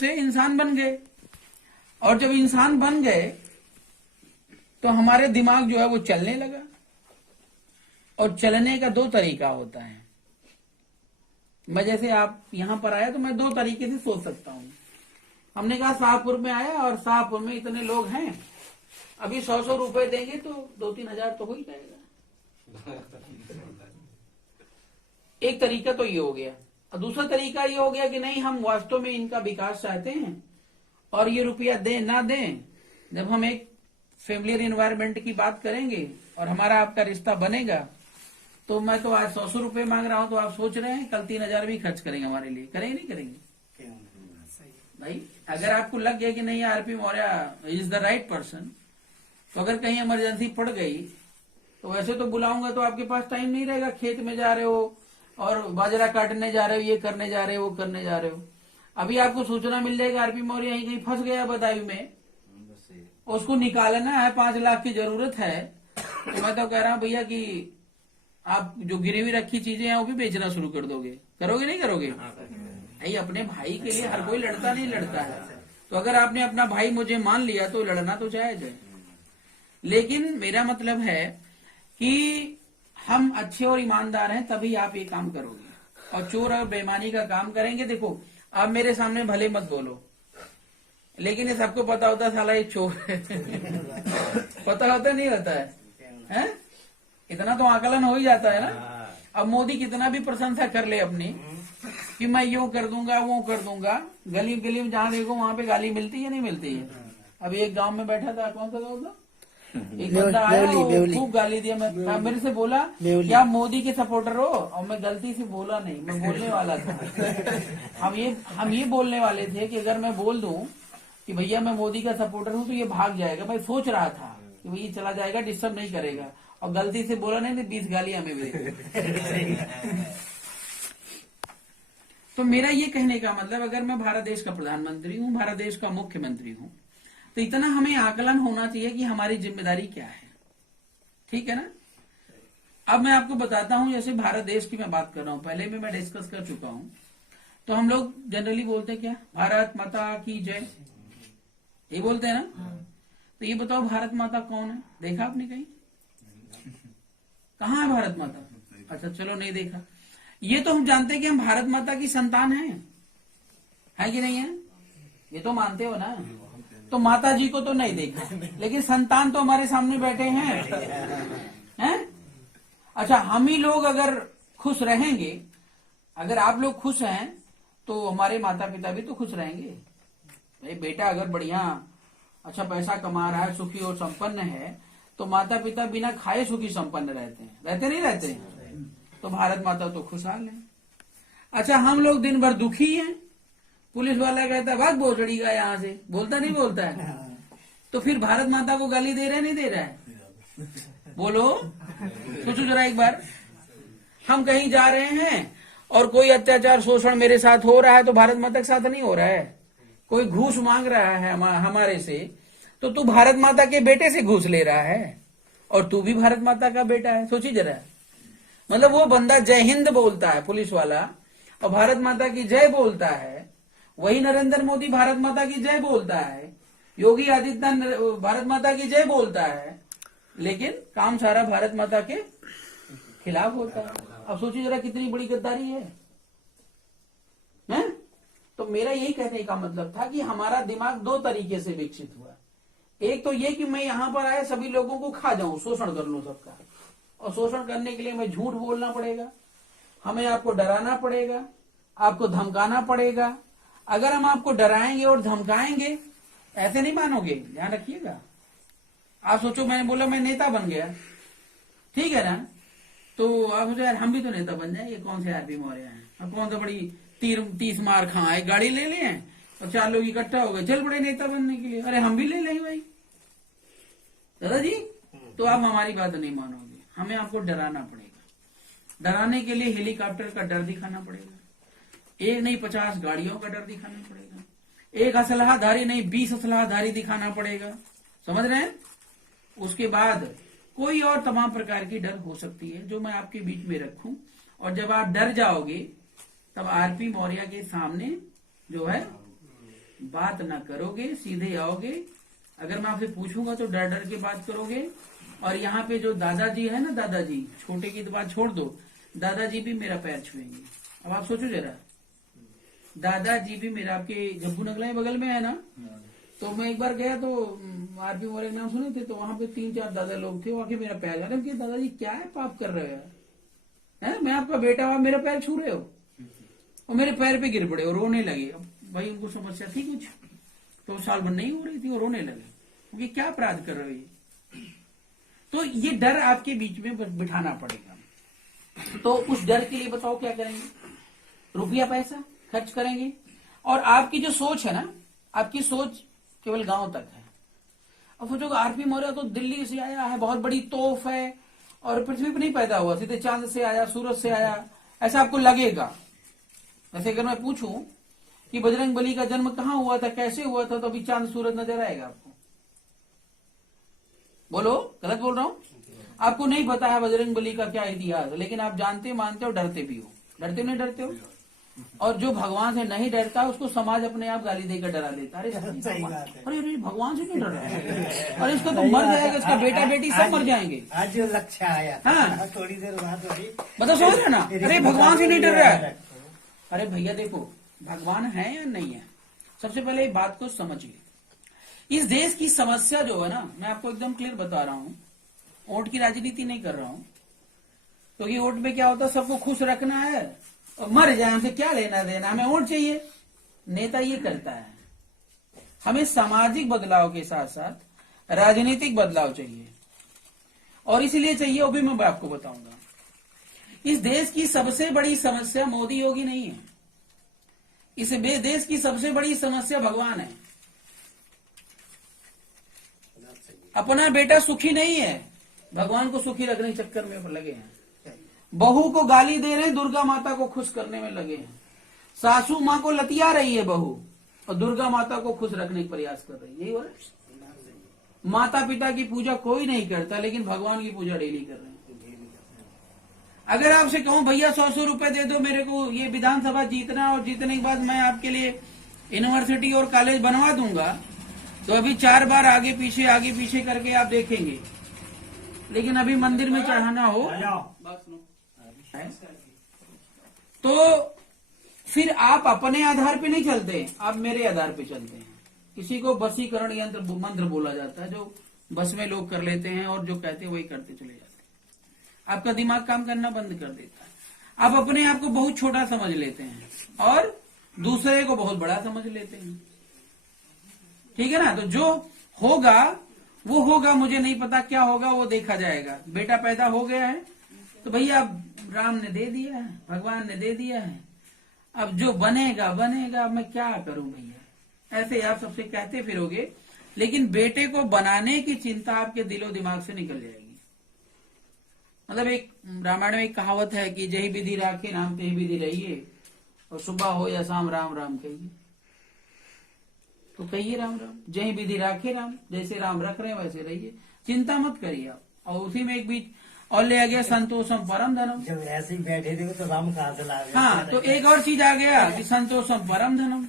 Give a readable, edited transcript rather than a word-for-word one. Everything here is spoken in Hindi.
से इंसान बन गए। और जब इंसान बन गए तो हमारे दिमाग जो है वो चलने लगा। और चलने का दो तरीका होता है। मैं जैसे आप यहां पर आया तो मैं दो तरीके से सोच सकता हूं। हमने कहा शाहपुर में आया और शाहपुर में इतने लोग हैं, अभी 100-100 रुपए देंगे तो 2-3 हजार तो हो ही जाएगा। एक तरीका तो ये हो गया। और दूसरा तरीका ये हो गया कि नहीं, हम वास्तव में इनका विकास चाहते हैं और ये रुपया दें ना दें, जब हम एक फैमिलियर एनवायरनमेंट की बात करेंगे और हमारा आपका रिश्ता बनेगा, तो मैं तो आज 100 रुपए मांग रहा हूं तो आप सोच रहे हैं कल 3,000 भी खर्च करेंगे हमारे लिए। करेंगे नहीं करेंगे भाई? अगर आपको लग गया कि नहीं RP Maurya is the right person, तो अगर कहीं इमरजेंसी पड़ गई तो वैसे तो बुलाऊंगा तो आपके पास टाइम नहीं रहेगा। खेत में जा रहे हो और बाजरा काटने जा रहे हो, ये करने जा रहे हो, वो करने जा रहे हो। अभी आपको सूचना मिल जाएगा आरपी मौर्य यहीं कहीं फंस गया बदायूं में, उसको निकालना है, 5 लाख की जरूरत है। तो मैं तो कह रहा हूं भैया कि आप जो गिरवी रखी चीजें हैं वो भी बेचना शुरू कर दोगे। करोगे नहीं करोगे? भाई अपने भाई के लिए हर कोई लड़ता नहीं लड़ता है। तो अगर आपने अपना भाई मुझे मान लिया तो लड़ना तो जायज है। लेकिन मेरा मतलब है कि हम अच्छे और ईमानदार हैं तभी आप ये काम करोगे। और चोर और बेईमानी का काम करेंगे, देखो आप मेरे सामने भले मत बोलो, लेकिन ये सबको पता होता है साला ये चोर है। पता होता नहीं होता है? इतना तो आकलन हो ही जाता है ना। अब मोदी कितना भी प्रशंसा कर ले अपनी कि मैं यूं कर दूंगा वो कर दूंगा, गली गली में जहां देखो वहां पे गाली मिलती है नहीं मिलती है। अब एक गांव में बैठा था, कौन सा गांव था, एक बंदा आया खूब गाली दिया। मैं मेरे से बोला कि आप मोदी के सपोर्टर हो, और मैं गलती से बोला नहीं, मैं बोलने वाला था। हम ये बोलने वाले थे कि अगर मैं बोल दूं कि भैया मैं मोदी का सपोर्टर हूं तो ये भाग जाएगा। मैं सोच रहा था कि भैया चला जाएगा, डिस्टर्ब नहीं करेगा, और गलती से बोला नहीं तो 20 गालियां हमें भी। तो मेरा ये कहने का मतलब, अगर मैं भारत देश का प्रधानमंत्री हूं, भारत देश का मुख्यमंत्री हूं, तो इतना हमें आकलन होना चाहिए कि हमारी जिम्मेदारी क्या है। ठीक है ना? अब मैं आपको बताता हूं, जैसे भारत देश की मैं बात कर रहा हूं, पहले में मैं डिस्कस कर चुका हूं। तो हम लोग जनरली बोलते क्या, भारत माता की जय, ये बोलते हैं ना। तो ये बताओ भारत माता कौन है? देखा आपने कहीं? कहाँ है भारत माता? अच्छा चलो नहीं देखा। ये तो हम जानते हैं कि हम भारत माता की संतान हैं, है कि नहीं है? ये तो मानते हो ना। तो माता जी को तो नहीं देखा, लेकिन संतान तो हमारे सामने बैठे हैं। अच्छा, हम ही लोग अगर खुश रहेंगे, अगर आप लोग खुश हैं तो हमारे माता पिता भी तो खुश रहेंगे। भाई बेटा अगर बढ़िया अच्छा पैसा कमा रहा है, सुखी और संपन्न है, तो माता पिता बिना खाए सुखी संपन्न रहते हैं, रहते नहीं रहते? तो भारत माता तो खुशहाल है। अच्छा, हम लोग दिन भर दुखी हैं, पुलिस वाला कहता है भाग भोसड़ी का यहाँ से, बोलता नहीं बोलता है? तो फिर भारत माता को गाली दे रहा है नहीं दे रहा है? बोलो, सोचो जरा एक बार। हम कहीं जा रहे हैं और कोई अत्याचार शोषण मेरे साथ हो रहा है तो भारत माता के साथ नहीं हो रहा है। कोई घूस मांग रहा है हमारे से, तो तू भारत माता के बेटे से घूस ले रहा है, और तू भी भारत माता का बेटा है। सोची जरा, मतलब वो बंदा जय हिंद बोलता है पुलिस वाला, और भारत माता की जय बोलता है। वही नरेंद्र मोदी भारत माता की जय बोलता है, योगी आदित्यनाथ भारत माता की जय बोलता है, लेकिन काम सारा भारत माता के खिलाफ होता है। अब सोचिए जरा कितनी बड़ी गद्दारी है? तो मेरा यही कहने का मतलब था कि हमारा दिमाग दो तरीके से विकसित हुआ। एक तो ये कि मैं यहां पर आया सभी लोगों को खा जाऊं, शोषण कर लूं सबका, और शोषण करने के लिए हमें झूठ बोलना पड़ेगा, हमें आपको डराना पड़ेगा, आपको धमकाना पड़ेगा। अगर हम आपको डराएंगे और धमकाएंगे, ऐसे नहीं मानोगे, ध्यान रखिएगा। आप सोचो मैंने बोला मैं नेता बन गया, ठीक है ना, तो आप सोचो यार हम भी तो नेता बन जाए, ये कौन से आरपी मौर्य हैं, अब कौन सा बड़ी 30 मार खाए, गाड़ी ले लें और 4 लोग इकट्ठा हो गए, चल पड़े नेता बनने के लिए। अरे हम भी ले लें भाई दादा जी। तो आप हमारी बात नहीं मानोगे, हमें आपको डराना पड़ेगा। डराने के लिए हेलीकॉप्टर का डर दिखाना पड़ेगा, एक नहीं 50 गाड़ियों का डर दिखाना पड़ेगा, एक असलाहधारी नहीं 20 असलाहधारी दिखाना पड़ेगा, समझ रहे हैं? उसके बाद कोई और तमाम प्रकार की डर हो सकती है जो मैं आपके बीच में रखूं, और जब आप डर जाओगे तब आरपी मौर्य के सामने जो है बात ना करोगे, सीधे आओगे। अगर मैं आपसे पूछूंगा तो डर डर के बात करोगे। और यहाँ पे जो दादाजी है ना, दादाजी, छोटे की तो बात छोड़ दो, दादाजी भी मेरा पैर छुएंगे। अब आप सोचो जरा, दादाजी भी मेरा, आपके जब्बू नगला बगल में है ना, तो मैं एक बार गया तो आरपी मौर्य के नाम सुने थे, तो वहां पे 3-4 दादा लोग थे, वो आके मेरा पैर, अरे कि दादाजी क्या है, पाप कर रहे हो है, मैं आपका बेटा हुआ, मेरा पैर छू रहे हो, और मेरे पैर पे गिर पड़े और रोने लगे। अब भाई उनको समस्या थी कुछ, तो साल भर नहीं हो रही थी और रोने लगे, क्योंकि क्या अपराध कर रहे हो। तो ये डर आपके बीच में बिठाना पड़ेगा। तो उस डर के लिए बताओ क्या करेंगे? रुपया पैसा खर्च करेंगे। और आपकी जो सोच है ना, आपकी सोच केवल गांव तक है। अब सोचो आरपी मौर्य तो दिल्ली से आया है, बहुत बड़ी तोफ है, और पृथ्वी पर नहीं पैदा हुआ, सीधे चांद से आया, सूरज से आया, ऐसा आपको लगेगा। वैसे अगर मैं पूछूं कि बजरंग बली का जन्म कहाँ हुआ था, कैसे हुआ था, तो अभी चांद सूरज नजर आएगा आपको? बोलो, गलत बोल रहा हूं? आपको नहीं पता है बजरंग बली का क्या इतिहास, लेकिन आप जानते, मानते हो, डरते भी हो। डरते नहीं डरते हो? और जो भगवान से नहीं डरता उसको समाज अपने आप गाली देकर डरा देता। अरे अरे भगवान से क्यों डर रहा है, अरे इसका तो मर जाएगा, इसका बेटा बेटी सब मर जाएंगे। आज जो लक्ष्य आया, हाँ, थोड़ी देर बाद मतलब समझ रहे ना, अरे भगवान से नहीं डर रहा है। अरे भैया देखो, भगवान है या नहीं है, सबसे पहले एक बात को समझिए। इस देश की समस्या जो है ना, मैं आपको एकदम क्लियर बता रहा हूं, वोट की राजनीति नहीं कर रहा हूं, क्योंकि वोट में क्या होता है, सबको खुश रखना है, और मर जाए हमसे क्या लेना देना, हमें वोट चाहिए। नेता ये करता है। हमें सामाजिक बदलाव के साथ साथ राजनीतिक बदलाव चाहिए, और इसलिए चाहिए, वो भी मैं आपको बताऊंगा। इस देश की सबसे बड़ी समस्या मोदी योगी नहीं है, इस देश की सबसे बड़ी समस्या भगवान है। अपना बेटा सुखी नहीं है, भगवान को सुखी रखने के चक्कर में लगे हैं। बहू को गाली दे रहे हैं, दुर्गा माता को खुश करने में लगे हैं। सासू माँ को लतिया रही है बहू, और दुर्गा माता को खुश रखने का प्रयास कर रही है। यही हो रहा है। माता पिता की पूजा कोई नहीं करता, लेकिन भगवान की पूजा डेली कर रहे हैं। अगर आपसे कहूं भैया 100 रुपए दे दो मेरे को, ये विधानसभा जीतना, और जीतने के बाद मैं आपके लिए यूनिवर्सिटी और कॉलेज बनवा दूंगा, तो अभी 4 बार आगे पीछे करके आप देखेंगे। लेकिन अभी मंदिर में चढ़ाना हो तो फिर आप अपने आधार पे नहीं चलते, आप मेरे आधार पे चलते हैं। किसी को बसीकरण यंत्र मंत्र बोला जाता है, जो बस में लोग कर लेते हैं, और जो कहते हैं वही करते चले जाते हैं। आपका दिमाग काम करना बंद कर देता है। आप अपने आप को बहुत छोटा समझ लेते हैं, और दूसरे को बहुत बड़ा समझ लेते हैं। ठीक है ना? तो जो होगा वो होगा, मुझे नहीं पता क्या होगा, वो देखा जाएगा। बेटा पैदा हो गया है तो भैया राम ने दे दिया है, भगवान ने दे दिया है, अब जो बनेगा बनेगा, मैं क्या करूं भैया, ऐसे आप सबसे कहते फिरोगे, लेकिन बेटे को बनाने की चिंता आपके दिलो दिमाग से निकल जाएगी। मतलब एक रामायण में एक कहावत है कि जही विधि राखे नाम ते विधि रहिए, और सुबह हो या शाम राम राम कहिए। तो कहिए राम राम, जही विधि राखे राम, जैसे राम रख रहे हैं वैसे रहिए, चिंता मत करिए आप। और उसी में एक बीच और ले आ गया संतोषम परम धनम। जब ऐसे ही बैठे थे तो राम कहाँ से ला गए? हाँ, तो एक और चीज आ गया कि संतोषम परम धनम।